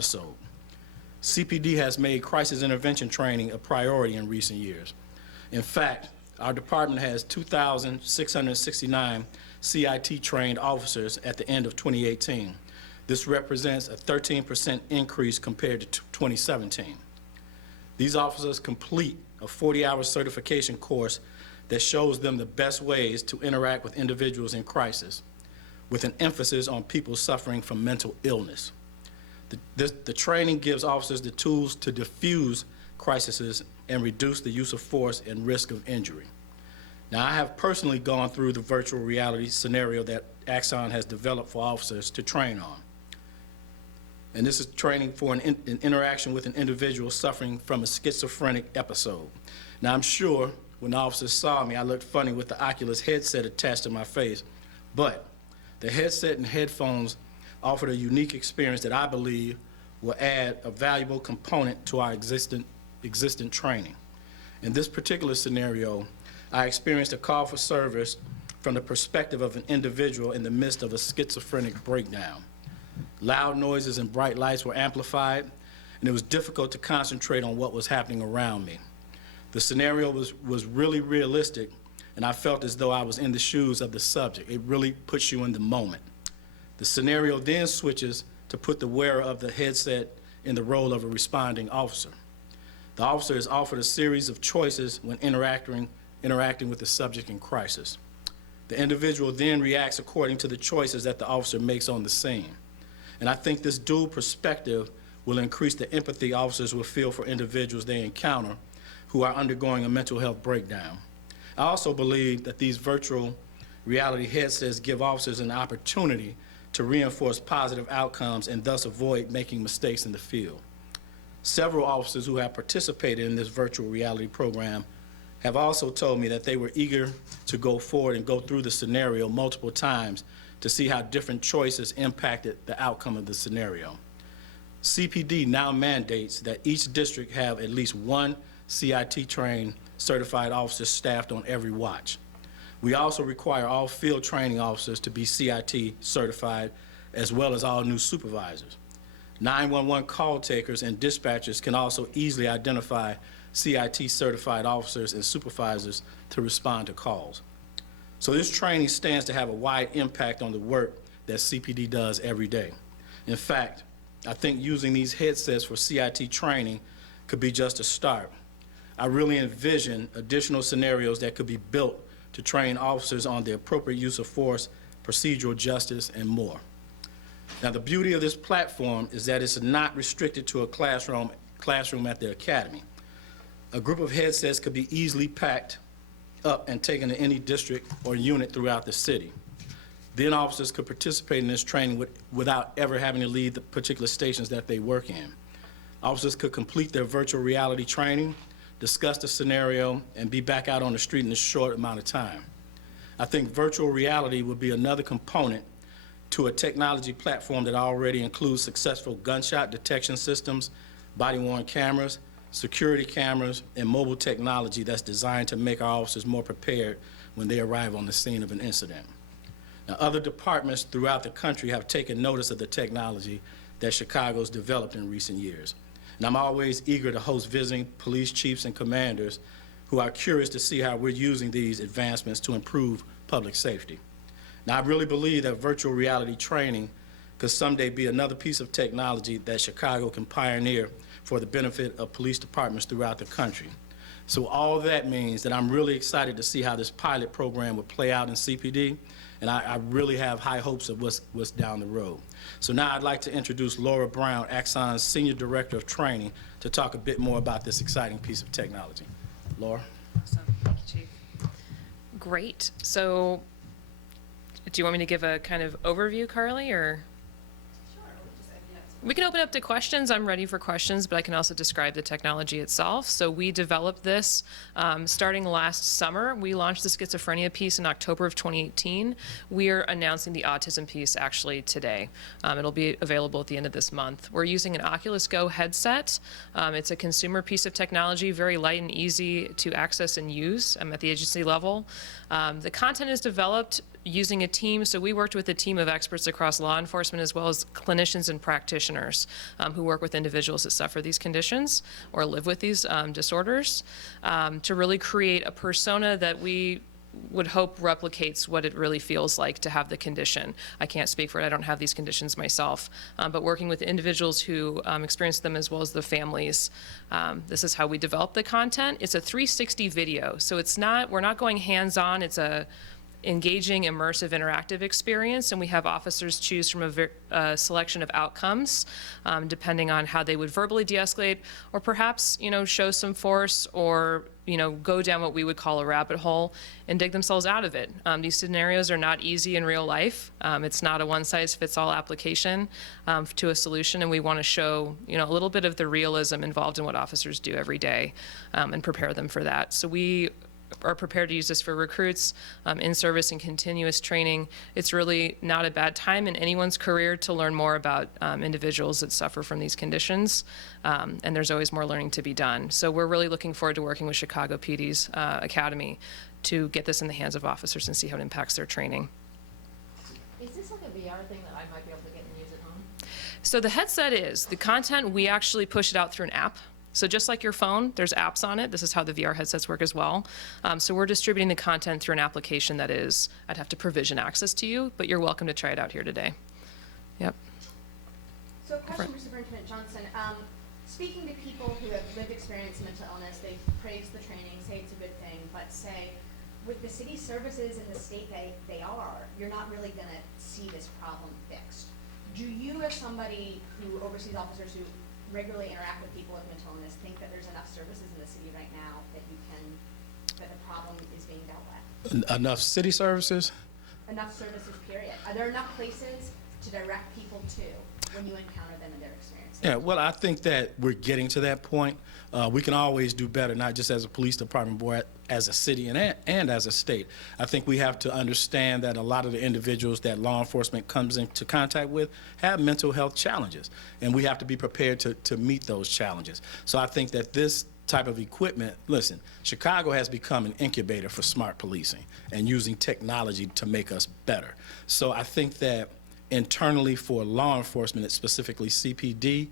episode. CPD has made crisis intervention training a priority in recent years. In fact, our department has 2,669 CIT trained officers at the end of 2018. This represents a 13% increase compared to 2017. These officers complete a 40-hour certification course that shows them the best ways to interact with individuals in crisis, with an emphasis on people suffering from mental illness. The training gives officers the tools to diffuse crises and reduce the use of force and risk of injury. Now, I have personally gone through the virtual reality scenario that Axon has developed for officers to train on. And this is training for an interaction with an individual suffering from a schizophrenic episode. Now, I'm sure when the officers saw me, I looked funny with the Oculus headset attached to my face, but the headset and headphones offered a unique experience that I believe will add a valuable component to our existing training. In this particular scenario, I experienced a call for service from the perspective of an individual in the midst of a schizophrenic breakdown. Loud noises and bright lights were amplified, and it was difficult to concentrate on what was happening around me. The scenario was really realistic, and I felt as though I was in the shoes of the subject. It really puts you in the moment. The scenario then switches to put the wearer of the headset in the role of a responding officer. The officer is offered a series of choices when interacting with the subject in crisis. The individual then reacts according to the choices that the officer makes on the scene. And I think this dual perspective will increase the empathy officers will feel for individuals they encounter who are undergoing a mental health breakdown. I also believe that these virtual reality headsets give officers an opportunity to reinforce positive outcomes and thus avoid making mistakes in the field. Several officers who have participated in this virtual reality program have also told me that they were eager to go forward and go through the scenario multiple times to see how different choices impacted the outcome of the scenario. CPD now mandates that each district have at least one CIT-trained certified officer staffed on every watch. We also require all field training officers to be CIT certified, as well as all new supervisors. 911 call takers and dispatchers can also easily identify CIT certified officers and supervisors to respond to calls. So this training stands to have a wide impact on the work that CPD does every day. In fact, I think using these headsets for CIT training could be just a start. I really envision additional scenarios that could be built to train officers on the appropriate use of force, procedural justice, and more. Now, the beauty of this platform is that it's not restricted to a classroom at the academy. A group of headsets could be easily packed up and taken to any district or unit throughout the city. Then officers could participate in this training without ever having to leave the particular stations that they work in. Officers could complete their virtual reality training, discuss the scenario, and be back out on the street in a short amount of time. I think virtual reality would be another component to a technology platform that already includes successful gunshot detection systems, body-worn cameras, security cameras, and mobile technology that's designed to make our officers more prepared when they arrive on the scene of an incident. Now, other departments throughout the country have taken notice of the technology that Chicago's developed in recent years. And I'm always eager to host visiting police chiefs and commanders who are curious to see how we're using these advancements to improve public safety. Now, I really believe that virtual reality training could someday be another piece of technology that Chicago can pioneer for the benefit of police departments throughout the country. So all that means that I'm really excited to see how this pilot program will play out in CPD, and I really have high hopes of what's down the road. So now I'd like to introduce Laura Brown, Axon's Senior Director of Training, to talk a bit more about this exciting piece of technology. Laura? Awesome. Thank you, Chief. Great. So do you want me to give a kind of overview, Carly, or? We can open up to questions. I'm ready for questions, but I can also describe the technology itself. So we developed this starting last summer. We launched the schizophrenia piece in October of 2018. We are announcing the autism piece actually today. It'll be available at the end of this month. We're using an Oculus Go headset. It's a consumer piece of technology, very light and easy to access and use at the agency level. The content is developed using a team. So we worked with a team of experts across law enforcement as well as clinicians and practitioners who work with individuals that suffer these conditions or live with these disorders to really create a persona that we would hope replicates what it really feels like to have the condition. I can't speak for it, I don't have these conditions myself, but working with individuals who experience them as well as the families, this is how we develop the content. It's a 360 video, so we're not going hands-on, it's a engaging, immersive, interactive experience, and we have officers choose from a selection of outcomes, depending on how they would verbally de-escalate, or perhaps, show some force, or, go down what we would call a rabbit hole and dig themselves out of it. These scenarios are not easy in real life. It's not a one-size-fits-all application to a solution, and we want to show, a little bit of the realism involved in what officers do every day, and prepare them for that. So we are prepared to use this for recruits, in-service and continuous training. It's really not a bad time in anyone's career to learn more about individuals that suffer from these conditions, and there's always more learning to be done. So we're really looking forward to working with Chicago PD's Academy to get this in the hands of officers and see how it impacts their training. Is this like a VR thing that I might be able to get and use at home? So the headset is, the content, we actually push it out through an app. So just like your phone, there's apps on it. This is how the VR headsets work as well. So we're distributing the content through an application that is, I'd have to provision access to you, but you're welcome to try it out here today. Yep. So a question for Superintendent Johnson. Speaking to people who have lived experience in mental illness, they praise the training, say it's a good thing, but say with the city services in the state they are, you're not really going to see this problem fixed. Do you, as somebody who oversees officers who regularly interact with people with mental illness, think that there's enough services in the city right now that that the problem is being dealt with? Enough city services? Enough services, period. Are there enough places to direct people to when you encounter them in their experiences? Yeah, well, I think that we're getting to that point. We can always do better, not just as a police department, but as a city and as a state. I think we have to understand that a lot of the individuals that law enforcement comes into contact with have mental health challenges, and we have to be prepared to meet those challenges. So I think that this type of equipment, listen, Chicago has become an incubator for smart policing and using technology to make us better. So I think that internally for law enforcement, specifically CPD,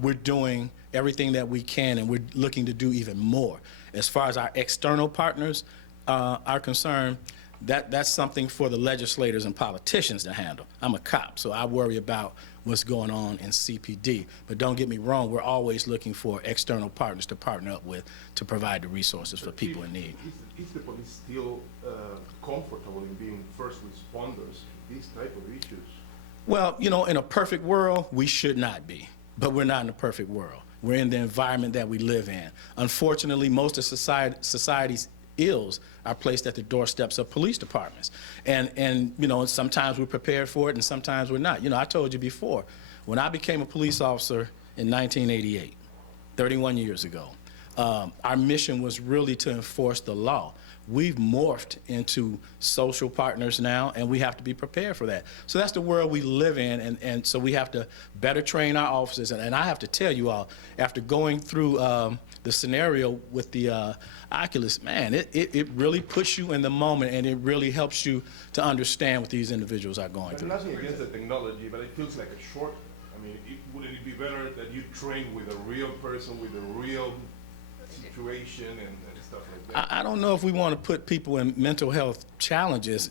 we're doing everything that we can, and we're looking to do even more. As far as our external partners are concerned, that's something for the legislators and politicians to handle. I'm a cop, so I worry about what's going on in CPD. But don't get me wrong, we're always looking for external partners to partner up with to provide the resources for people in need. Is the police still comfortable in being first responders to these type of issues? Well, in a perfect world, we should not be, but we're not in a perfect world. We're in the environment that we live in. Unfortunately, most of society's ills are placed at the doorsteps of police departments. And sometimes we're prepared for it and sometimes we're not. I told you before, when I became a police officer in 1988, 31 years ago, our mission was really to enforce the law. We've morphed into social partners now, and we have to be prepared for that. So that's the world we live in, and so we have to better train our officers. And I have to tell you all, after going through the scenario with the Oculus, man, it really puts you in the moment, and it really helps you to understand what these individuals are going through. Nothing against the technology, but it feels like a shortcut. I mean, wouldn't it be better that you train with a real person, with a real situation and stuff like that? I don't know if we want to put people in mental health challenges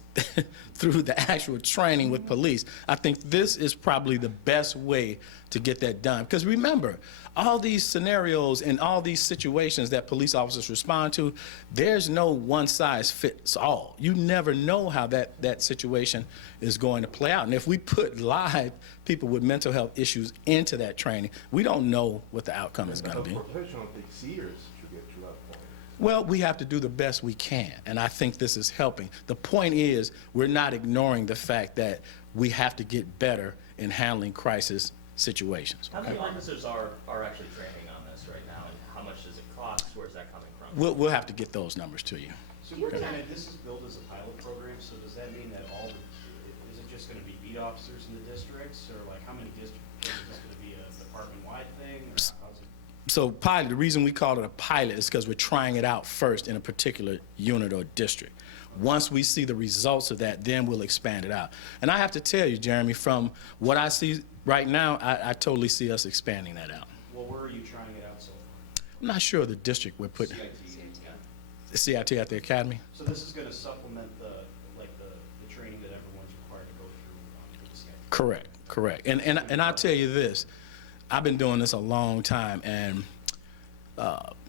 through the actual training with police. I think this is probably the best way to get that done. Because remember, all these scenarios and all these situations that police officers respond to, there's no one size fits all. You never know how that situation is going to play out. And if we put live people with mental health issues into that training, we don't know what the outcome is going to be. A professional takes years to get to that point. Well, we have to do the best we can, and I think this is helping. The point is, we're not ignoring the fact that we have to get better in handling crisis situations. How many officers are actually training on this right now, and how much does it cost? Where's that coming from? We'll have to get those numbers to you. Superintendent, this is billed as a pilot program, so does that mean that is it just gonna be beat officers in the districts, or like how many districts, is this gonna be a department-wide thing, or how's it? So pilot, the reason we call it a pilot is because we're trying it out first in a particular unit or district. Once we see the results of that, then we'll expand it out. And I have to tell you, Jeremy, from what I see right now, I totally see us expanding that out. Well, where are you trying it out so far? I'm not sure of the district we're putting. The CIT at the academy? So this is gonna supplement the training that everyone's required to go through for the CIT? Correct, correct. And I'll tell you this, I've been doing this a long time, and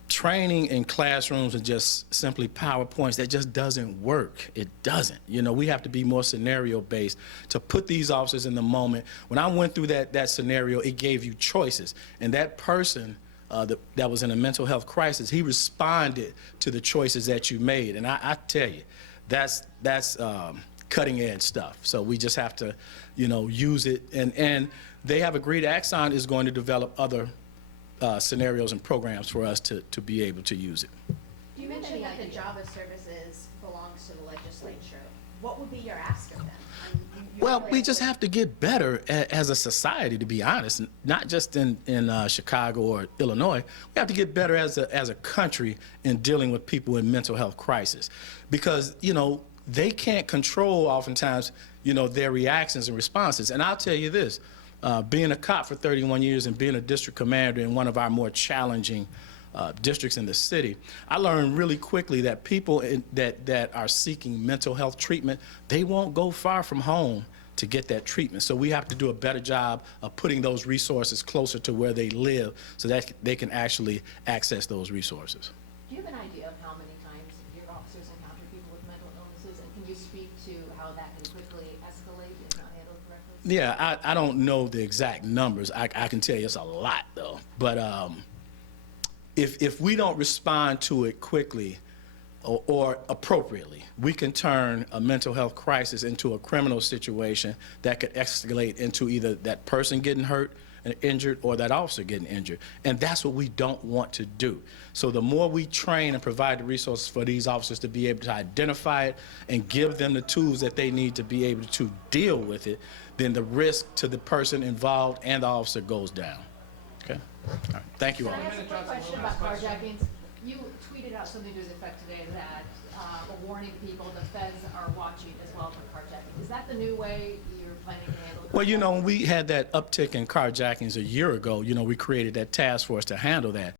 training in classrooms and just simply PowerPoints, that just doesn't work. It doesn't. You know, we have to be more scenario-based to put these officers in the moment. When I went through that scenario, it gave you choices. And that person that was in a mental health crisis, he responded to the choices that you made. And I tell you, that's cutting-edge stuff. So we just have to, you know, use it. And they have agreed Axon is going to develop other scenarios and programs for us to be able to use it. You mentioned that the job of services belongs to the legislature. What would be your ask of them? Well, we just have to get better as a society, to be honest, not just in Chicago or Illinois. We have to get better as a country in dealing with people in mental health crisis, because, you know, they can't control oftentimes, you know, their reactions and responses. And I'll tell you this, being a cop for 31 years and being a district commander in one of our more challenging districts in the city, I learned really quickly that people that are seeking mental health treatment, they won't go far from home to get that treatment. So we have to do a better job of putting those resources closer to where they live so that they can actually access those resources. Do you have an idea of how many times your officers encounter people with mental illnesses, and can you speak to how that can quickly escalate if not handled correctly? Yeah, I don't know the exact numbers. I can tell you it's a lot, though. But if we don't respond to it quickly or appropriately, we can turn a mental health crisis into a criminal situation that could escalate into either that person getting hurt and injured or that officer getting injured. And that's what we don't want to do. So the more we train and provide the resources for these officers to be able to identify it and give them the tools that they need to be able to deal with it, then the risk to the person involved and the officer goes down. Okay? All right. Thank you all. Can I ask a quick question about carjackings? You tweeted out something to the effect today that a warning people, the feds are watching as well for carjacking. Is that the new way you're planning to handle it? Well, you know, when we had that uptick in carjackings a year ago, you know, we created that task force to handle that.